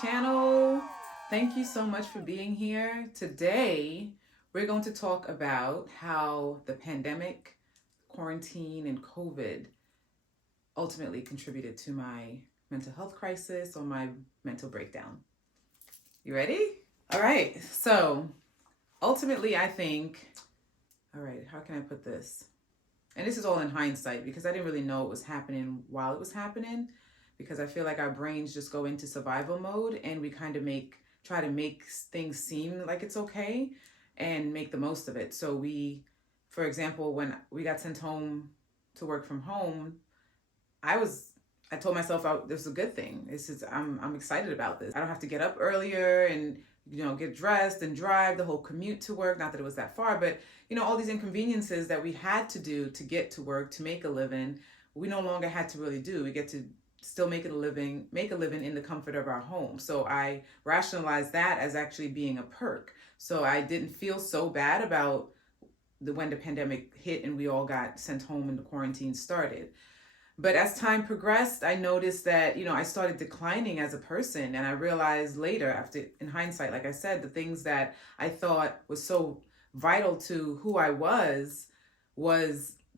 channel. Thank you so much for being here. Today, we're going to talk about how the pandemic, quarantine, and COVID ultimately contributed to my mental health crisis or my mental breakdown. You ready? All right. So, ultimately, I think, all right, how can I put this? And this is all in hindsight because I didn't really know it was happening while it was happening, because I feel like our brains just go into survival mode and we kind of try to make things seem like it's okay and make the most of it. So for example, when we got sent home to work from home, I told myself this is a good thing. I'm excited about this. I don't have to get up earlier and get dressed and drive the whole commute to work. Not that it was that far, but all these inconveniences that we had to do to get to work, to make a living, we no longer had to really do. We get to still make a living in the comfort of our home. So I rationalized that as actually being a perk. So I didn't feel so bad about when the pandemic hit and we all got sent home and the quarantine started. But as time progressed, I noticed that, I started declining as a person. And I realized later, in hindsight, like I said, the things that I thought was so vital to who I was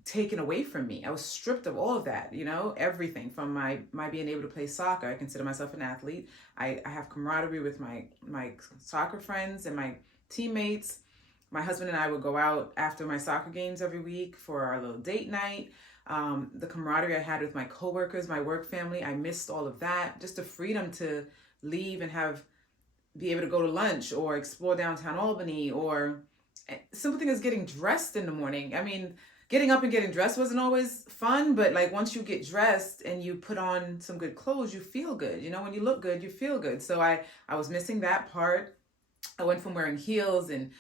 taken away from me. I was stripped of all of that, everything from my being able to play soccer. I consider myself an athlete. I have camaraderie with my soccer friends and my teammates. My husband and I would go out after my soccer games every week for our little date night. The camaraderie I had with my coworkers, my work family, I missed all of that. Just the freedom to leave and be able to go to lunch or explore downtown Albany, or simple thing as getting dressed in the morning. I mean, getting up and getting dressed wasn't always fun, but like once you get dressed and you put on some good clothes, you feel good. When you look good, you feel good. So I was missing that part. I went from wearing heels and,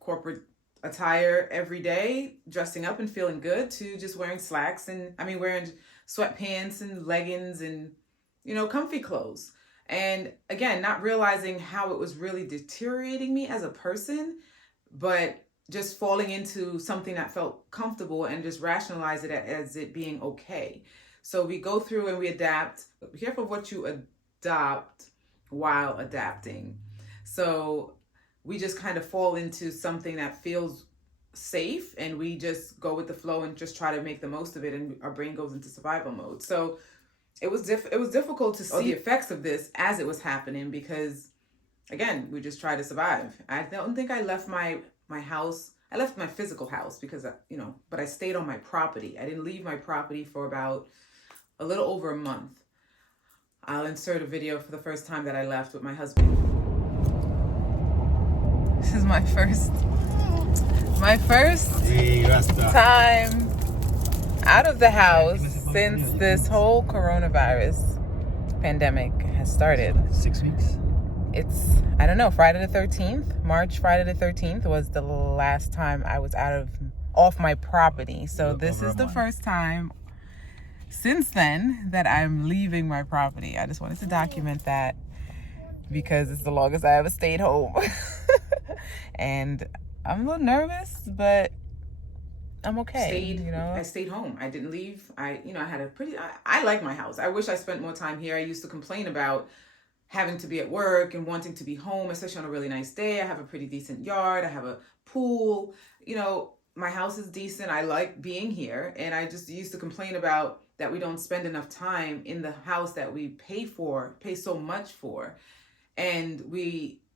corporate attire every day, dressing up and feeling good, to just wearing slacks and wearing sweatpants and leggings and, comfy clothes. And again, not realizing how it was really deteriorating me as a person, but just falling into something that felt comfortable and just rationalize it as it being okay. So we go through and we adapt. Be careful of what you adopt while adapting. So we just kind of fall into something that feels safe and we just go with the flow and just try to make the most of it, and our brain goes into survival mode. So it was difficult to see the effects of this as it was happening, because again, we just try to survive. I don't think I left my house. I left my physical house because, but I stayed on my property. I didn't leave my property for about a little over a month. I'll insert a video for the first time that I left with my husband. This is my first time out of the house since this whole coronavirus pandemic has started. 6 weeks? It's, I don't know, Friday the 13th. Friday the 13th was the last time I was off my property. So this is the first time since then that I'm leaving my property. I just wanted to document that because it's the longest I ever stayed home. And I'm a little nervous, but I'm okay. I stayed home. I didn't leave. I like my house. I wish I spent more time here. I used to complain about having to be at work and wanting to be home, especially on a really nice day. I have a pretty decent yard. I have a pool. My house is decent. I like being here. And I just used to complain about that we don't spend enough time in the house that we pay so much for. And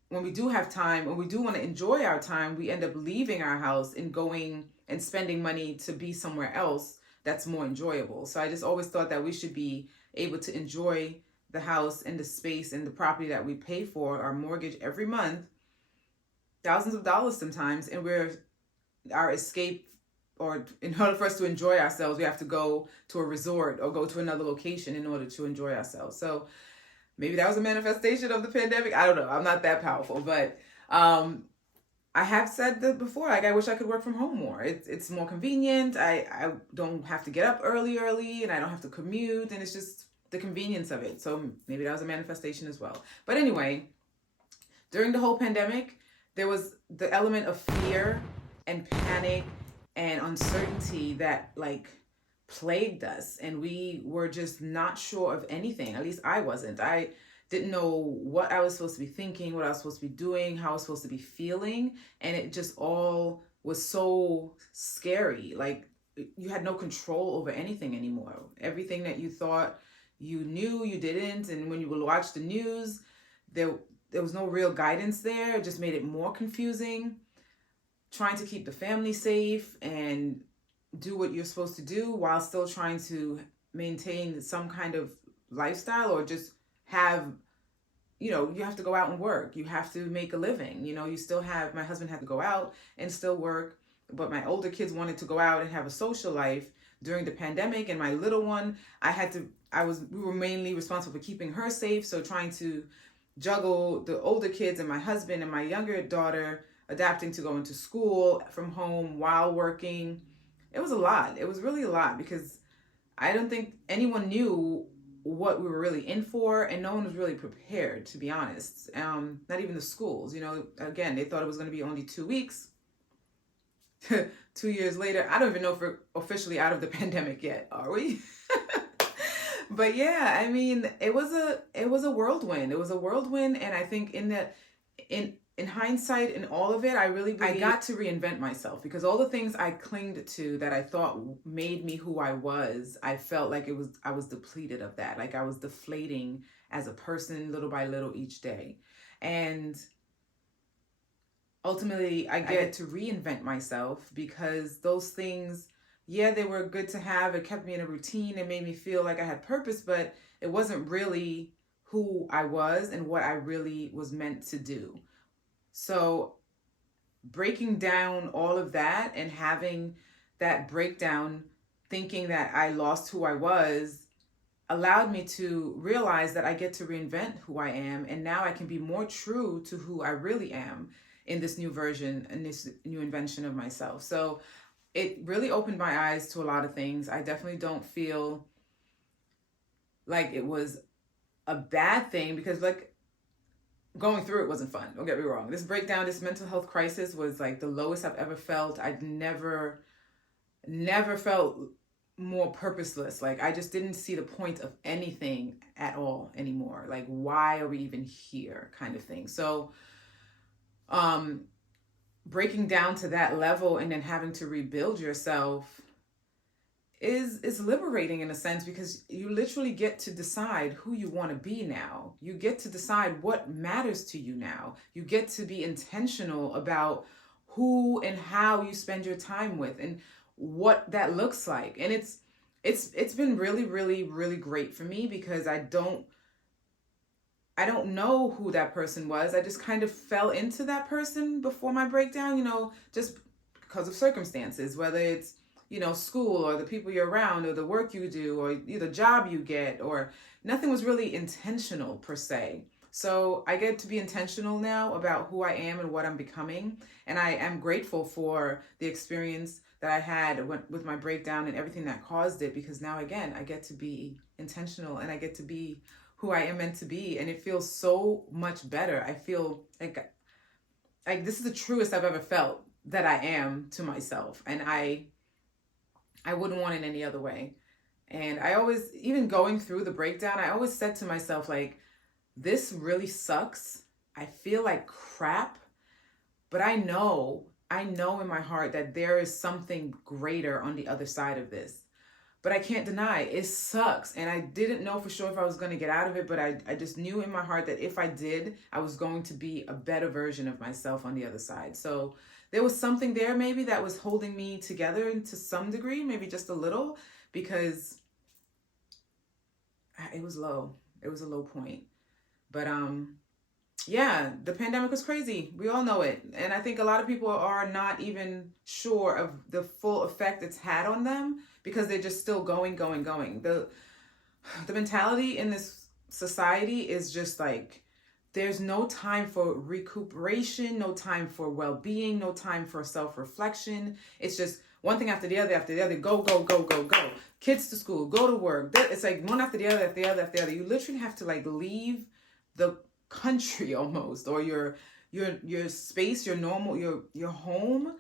when we do have time, when we do want to enjoy our time, we end up leaving our house and going and spending money to be somewhere else that's more enjoyable. So I just always thought that we should be able to enjoy the house and the space and the property that we pay for, our mortgage every month, thousands of dollars sometimes, and our escape, or in order for us to enjoy ourselves, we have to go to a resort or go to another location in order to enjoy ourselves. So maybe that was a manifestation of the pandemic. I don't know. I'm not that powerful, but I have said that before. Like, I wish I could work from home more. It's more convenient. I don't have to get up early, and I don't have to commute, and it's just the convenience of it. So maybe that was a manifestation as well. But anyway, during the whole pandemic, there was the element of fear and panic and uncertainty that plagued us, and we were just not sure of anything. At least I wasn't. didn't know what I was supposed to be thinking, what I was supposed to be doing, how I was supposed to be feeling. And it just all was so scary. Like you had no control over anything anymore. Everything that you thought you knew, you didn't. And when you would watch the news, there there was no real guidance there. It just made it more confusing. Trying to keep the family safe and do what you're supposed to do while still trying to maintain some kind of lifestyle, or just have, you have to go out and work. You have to make a living. You still have, my husband had to go out and still work, but my older kids wanted to go out and have a social life during the pandemic. And my little one, we were mainly responsible for keeping her safe. So trying to juggle the older kids and my husband and my younger daughter adapting to going to school from home while working. It was a lot. It was really a lot because I don't think anyone knew what we were really in for, and no one was really prepared, to be honest. Not even the schools. Again, they thought it was going to be only 2 weeks. 2 years later, I don't even know if we're officially out of the pandemic yet. Are we? But yeah, I mean, it was a whirlwind. It was a whirlwind, and I think in hindsight, in all of it, I got to reinvent myself, because all the things I clinged to that I thought made me who I was, I felt like I was depleted of that. Like I was deflating as a person little by little each day. And ultimately, I get to reinvent myself, because those things, yeah, they were good to have. It kept me in a routine. It made me feel like I had purpose, but it wasn't really who I was and what I really was meant to do. So breaking down all of that and having that breakdown, thinking that I lost who I was, allowed me to realize that I get to reinvent who I am. And now I can be more true to who I really am in this new version and this new invention of myself. So it really opened my eyes to a lot of things. I definitely don't feel like it was a bad thing, because like going through it wasn't fun. Don't get me wrong. This breakdown, this mental health crisis was like the lowest I've ever felt. I'd never felt more purposeless. Like I just didn't see the point of anything at all anymore. Like, why are we even here, kind of thing. So breaking down to that level and then having to rebuild yourself is liberating in a sense, because you literally get to decide who you want to be now. You get to decide what matters to you now. You get to be intentional about who and how you spend your time with and what that looks like. And it's been really, really, really great for me, because I don't know who that person was. I just kind of fell into that person before my breakdown, just because of circumstances, whether it's, school, or the people you're around, or the work you do, or the job you get, or nothing was really intentional per se. So I get to be intentional now about who I am and what I'm becoming. And I am grateful for the experience that I had with my breakdown and everything that caused it, because now, again, I get to be intentional and I get to be who I am meant to be. And it feels so much better. I feel like this is the truest I've ever felt that I am to myself. And I wouldn't want it any other way. And I always, even going through the breakdown, I always said to myself, like, this really sucks. I feel like crap, but I know in my heart that there is something greater on the other side of this. But I can't deny it sucks. And I didn't know for sure if I was going to get out of it, but I just knew in my heart that if I did, I was going to be a better version of myself on the other side. So there was something there maybe that was holding me together to some degree, maybe just a little, because it was low. It was a low point. But yeah, the pandemic was crazy. We all know it. And I think a lot of people are not even sure of the full effect it's had on them, because they're just still going. The mentality in this society is just like, there's no time for recuperation, no time for well-being, no time for self-reflection. It's just one thing after the other, go. Kids to school, go to work. It's like one after the other, after the other. You literally have to like leave the country almost, or your space, your normal, your home,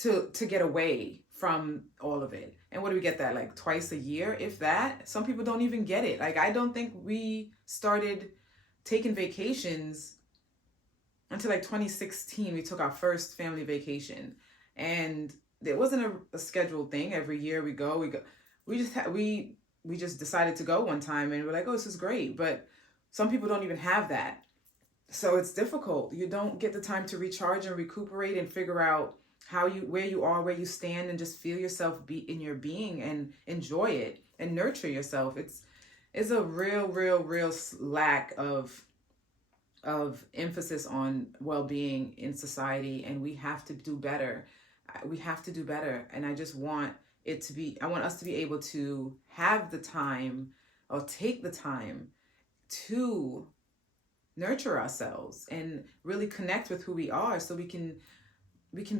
to get away from all of it. And what do we get that? Like twice a year, if that? Some people don't even get it. Like, I don't think we started taken vacations until like 2016. We took our first family vacation, and it wasn't a scheduled thing. Every year we go. We just decided to go one time, and we're like, oh, this is great. But some people don't even have that, so it's difficult. You don't get the time to recharge and recuperate and figure out where you are, where you stand, and just feel yourself be in your being and enjoy it and nurture yourself. It's a real lack of emphasis on well-being in society, and we have to do better. We have to do better, and I want us to be able to have the time, or take the time to nurture ourselves and really connect with who we are, so we can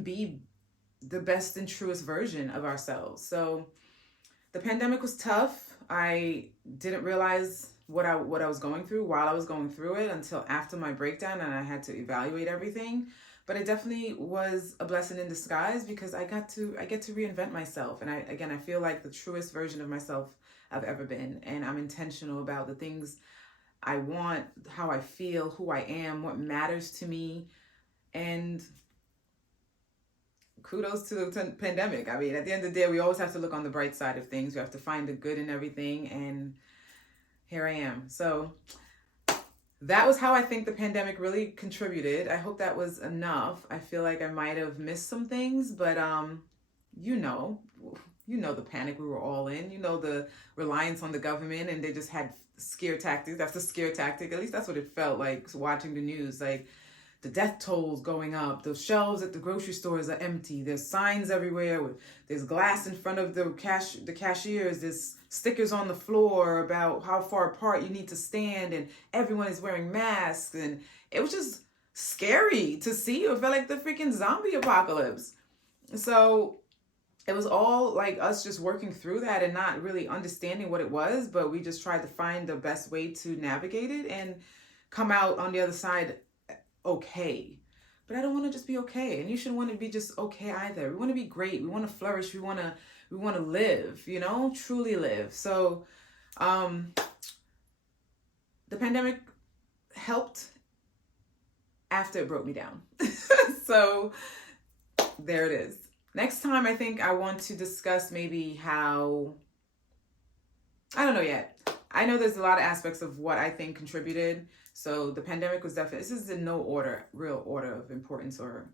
be the best and truest version of ourselves. So the pandemic was tough. I didn't realize what I was going through while I was going through it until after my breakdown, and I had to evaluate everything. But it definitely was a blessing in disguise, because I get to reinvent myself, and I feel like the truest version of myself I've ever been, and I'm intentional about the things I want, how I feel, who I am, what matters to me. And kudos to the pandemic. I mean, at the end of the day, we always have to look on the bright side of things. We have to find the good in everything, and here I am. So that was how I think the pandemic really contributed. I hope that was enough. I feel like I might have missed some things, but you know, the panic we were all in. You know, the reliance on the government, and they just had scare tactics. That's the scare tactic. At least that's what it felt like watching the news. Like, the death tolls going up, the shelves at the grocery stores are empty, there's signs everywhere, there's glass in front of the cashiers, there's stickers on the floor about how far apart you need to stand, and everyone is wearing masks, and it was just scary to see. It felt like the freaking zombie apocalypse. So it was all like us just working through that and not really understanding what it was, but we just tried to find the best way to navigate it and come out on the other side okay. But I don't want to just be okay, and you shouldn't want to be just okay either. We want to be great. We want to flourish. We want to live, truly live. So the pandemic helped after it broke me down. So there it is. Next time, I think I want to discuss maybe how, I don't know yet. I know there's a lot of aspects of what I think contributed. So the pandemic was definitely, this is in no real order of importance, or,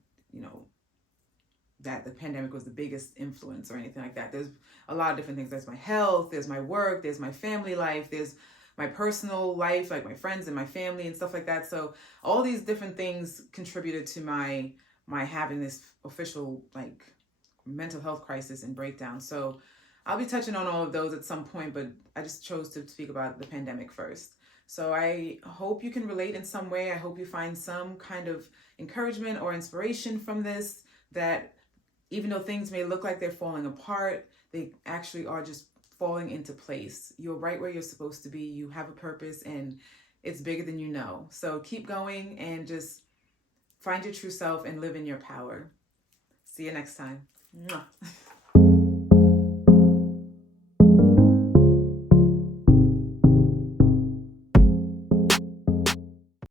that the pandemic was the biggest influence or anything like that. There's a lot of different things. There's my health, there's my work, there's my family life, there's my personal life, like my friends and my family and stuff like that. So all these different things contributed to my having this official, like, mental health crisis and breakdown. So I'll be touching on all of those at some point, but I just chose to speak about the pandemic first. So I hope you can relate in some way. I hope you find some kind of encouragement or inspiration from this, that even though things may look like they're falling apart, they actually are just falling into place. You're right where you're supposed to be. You have a purpose, and it's bigger than you know. So keep going and just find your true self and live in your power. See you next time. Mwah.